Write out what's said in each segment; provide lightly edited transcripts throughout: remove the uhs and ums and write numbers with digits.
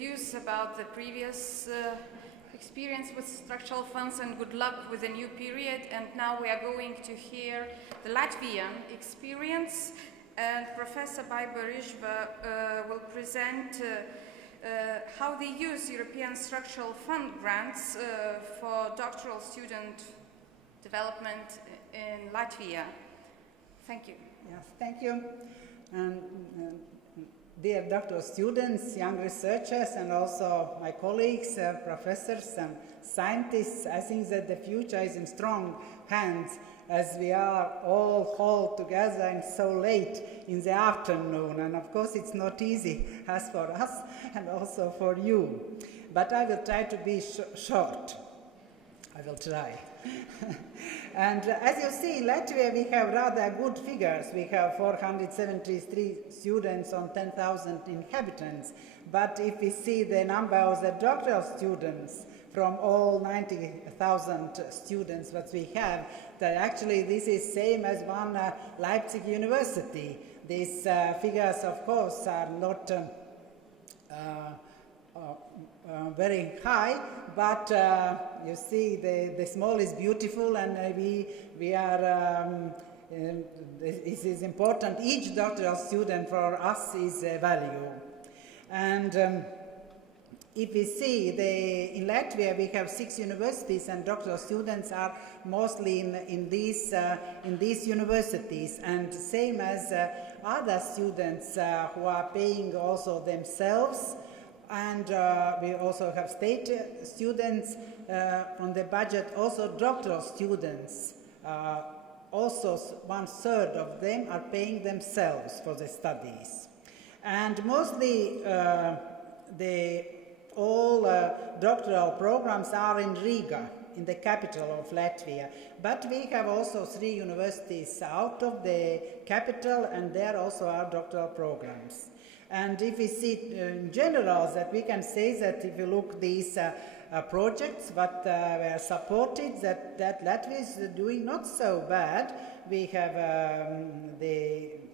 views about the previous experience with structural funds, and good luck with the new period. And now we are going to hear the Latvian experience, and Professor Baiba Rizhva will present how they use European structural fund grants for doctoral student development in Latvia. Thank you. Yes, thank you. Dear doctoral students, young researchers, and also my colleagues, professors and scientists, I think that the future is in strong hands as we are all called together and so late in the afternoon. And of course it's not easy as for us and also for you. But I will try to be short. I will try. And as you see, in Latvia we have rather good figures. We have 473 students on 10,000 inhabitants. But if we see the number of the doctoral students from all 90,000 students that we have, that actually this is same as one Leipzig University. These figures, of course, are not very high, but you see the small is beautiful, and we are, this is important. Each doctoral student for us is a value. And if we see, in Latvia we have 6 universities, and doctoral students are mostly in these universities, and same as other students who are paying also themselves. And we also have state students from the budget, also doctoral students. Also 1/3 of them are paying themselves for the studies. And mostly all doctoral programs are in Riga, in the capital of Latvia. But we have also 3 universities out of the capital, and there also are doctoral programs. And if we see in general, that we can say that if you look these projects that were supported, that Latvia is doing not so bad. We have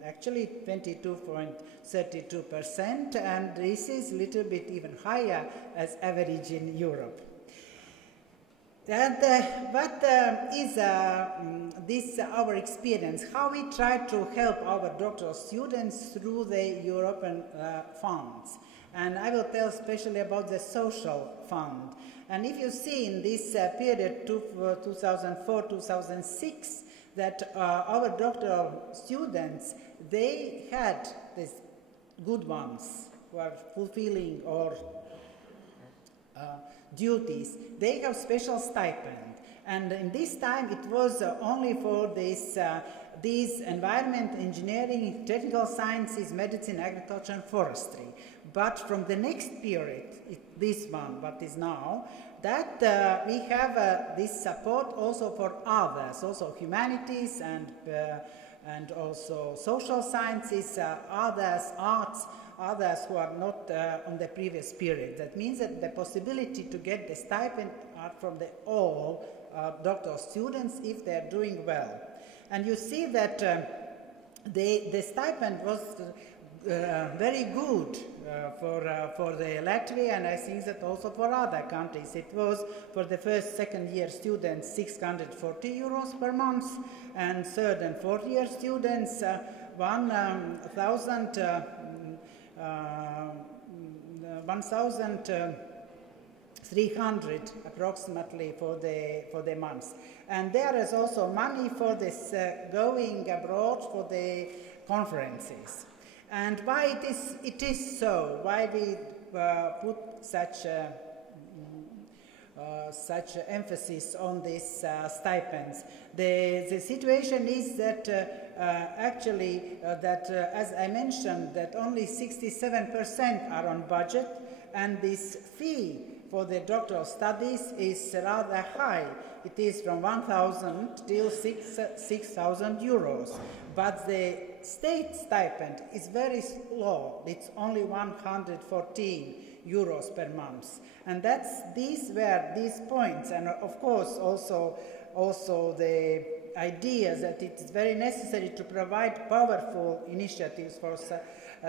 actually 22.32%, and this is a little bit even higher as average in Europe. And what is this our experience? How we try to help our doctoral students through the European funds? And I will tell especially about the social fund. And if you see in this period 2004-2006 that our doctoral students, they had these good ones who are fulfilling or duties. They have special stipend, and in this time it was only for these environment, engineering, technical sciences, medicine, agriculture and forestry. But from the next period, this one, what is now, that we have this support also for others, also humanities and also social sciences, others, arts, others who are not on the previous period. That means that the possibility to get the stipend are from all doctoral students if they are doing well. And you see that the stipend was very good for the Latvia, and I think that also for other countries. It was for the first, second year students 640 euros per month, and third and fourth year students 1,300 approximately for the months. And there is also money for this going abroad for the conferences. And why it is so? Why we put such emphasis on these stipends? The situation is that actually as I mentioned, that only 67% are on budget, and this fee for the doctoral studies is rather high. It is from 1,000 till 6,000 euros. But the state stipend is very low. It's only 114 euros per month. And that's these points. And of course also the idea that it is very necessary to provide powerful initiatives for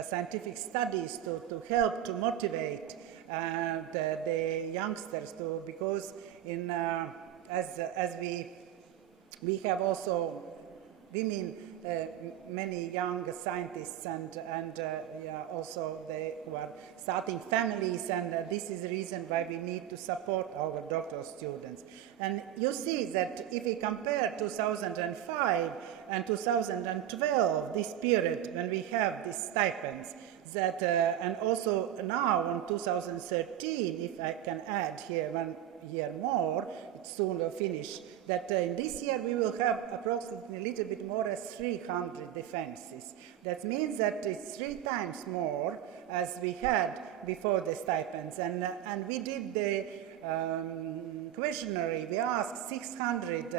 scientific studies to help to motivate the youngsters too, because in as we have also women, many young scientists and yeah, also they who are starting families, and this is the reason why we need to support our doctoral students. And you see that if we compare 2005 and 2012, this period when we have these stipends, that and also now in 2013, if I can add here 1 year more, it's soon will finish, that in this year we will have approximately a little bit more as 300 defenses. That means that it's 3 times more as we had before the stipends. And we did the questionnaire. We asked 600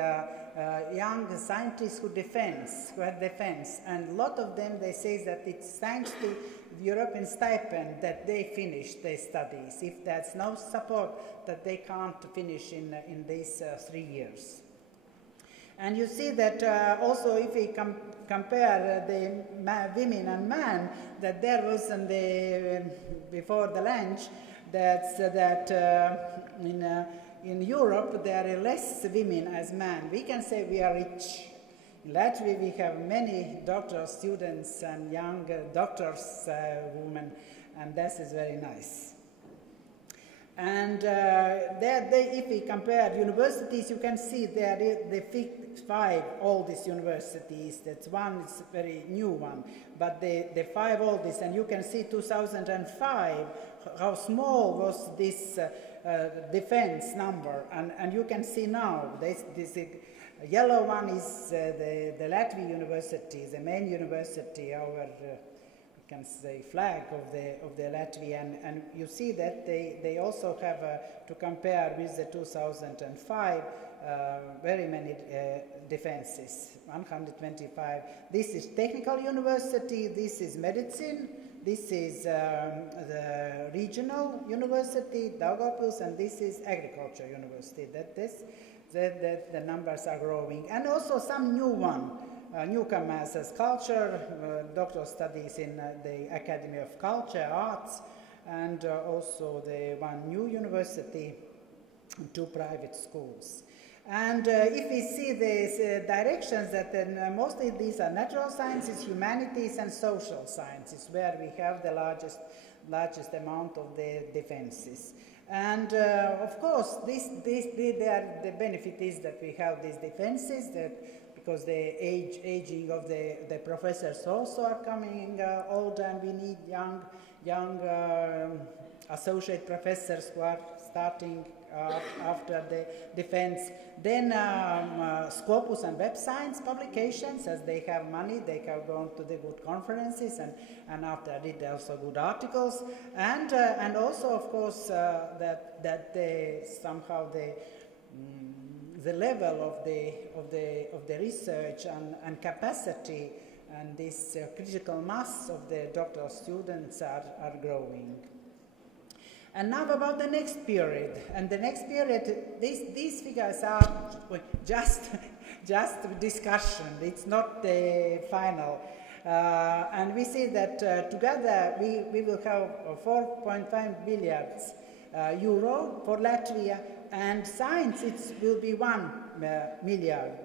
young scientists who had defense, and a lot of them, they say that it's thanks to the European stipend that they finished their studies. If there's no support, that they can't finish in these 3 years. And you see that also if we compare the women and men, that there was before the lunch, in Europe there are less women as men. We can say we are rich. In Latvia we have many doctoral students and young doctors, women, and this is very nice. And if we compare universities, you can see there the 5 oldest universities. That's one is a very new one, but the 5 oldest, and you can see 2005 how small was this defense number, and you can see now this yellow one is the Latvian University, the main university, our can say flag of the Latvia, and you see that they also have to compare with the 2005 very many defenses, 125. This is technical university, this is medicine, this is the regional university, Daugavpils, and this is agriculture university. The numbers are growing, and also some new one. Newcomers as culture, doctoral studies in the Academy of Culture, Arts, and also the one new university, 2 private schools. And if we see these directions, that mostly these are natural sciences, humanities, and social sciences, where we have the largest amount of the defenses. And of course, the benefit is that we have these defenses, because the aging of the professors also are coming older, and we need young associate professors who are starting after the defense. Then Scopus and Web Science publications, as they have money, they have gone to the good conferences, and after did also good articles, and also of course that somehow the level of the research and capacity and this critical mass of the doctoral students are growing. And now about the next period. And the next period, these figures are just discussion. It's not the final. And we see that together we will have 4.5 billion euro for Latvia, and science it will be 1 milliard.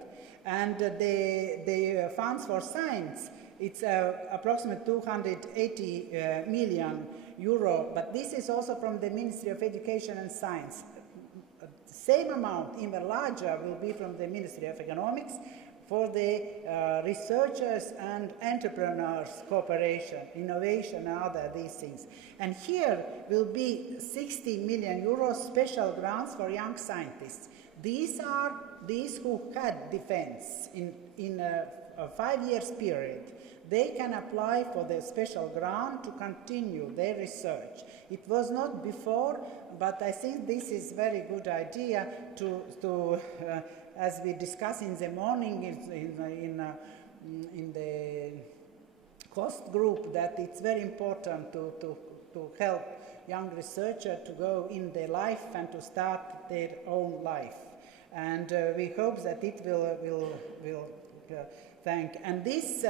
And the funds for science, it's approximately 280 million euro, but this is also from the Ministry of Education and Science. The same amount, even larger, will be from the Ministry of Economics for the researchers and entrepreneurs cooperation, innovation, and other these things. And here will be 60 million euros special grants for young scientists. These are these who had defense in a 5 years period. They can apply for the special grant to continue their research. It was not before, but I think this is a very good idea to as we discussed in the morning in the cost group, that it's very important to help young researchers to go in their life and to start their own life. And we hope that it will And these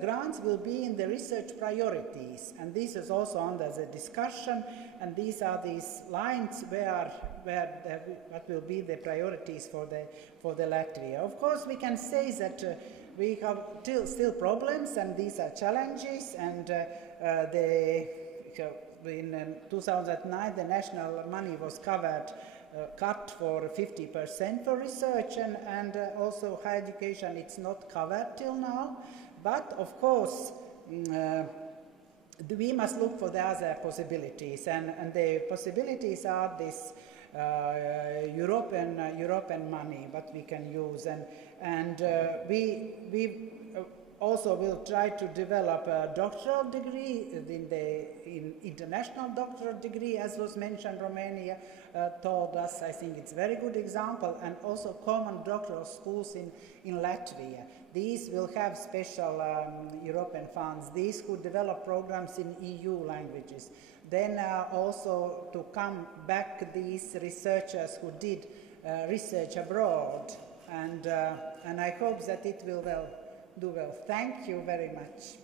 grants will be in the research priorities, and this is also under the discussion, and these are these lines what will be the priorities for the Latvia. Of course, we can say that we have still problems, and these are challenges, and in 2009 the national money was cut for 50% for research, and also higher education, it's not covered till now. But of course, we must look for the other possibilities, and the possibilities are this European money, what we can use, and we also will try to develop a doctoral degree in international doctoral degree, as was mentioned. Romania told us, I think it's a very good example, and also common doctoral schools in Latvia. These will have special European funds. These could develop programs in EU languages. Then also to come back these researchers who did research abroad, and I hope that it will do well. Thank you very much.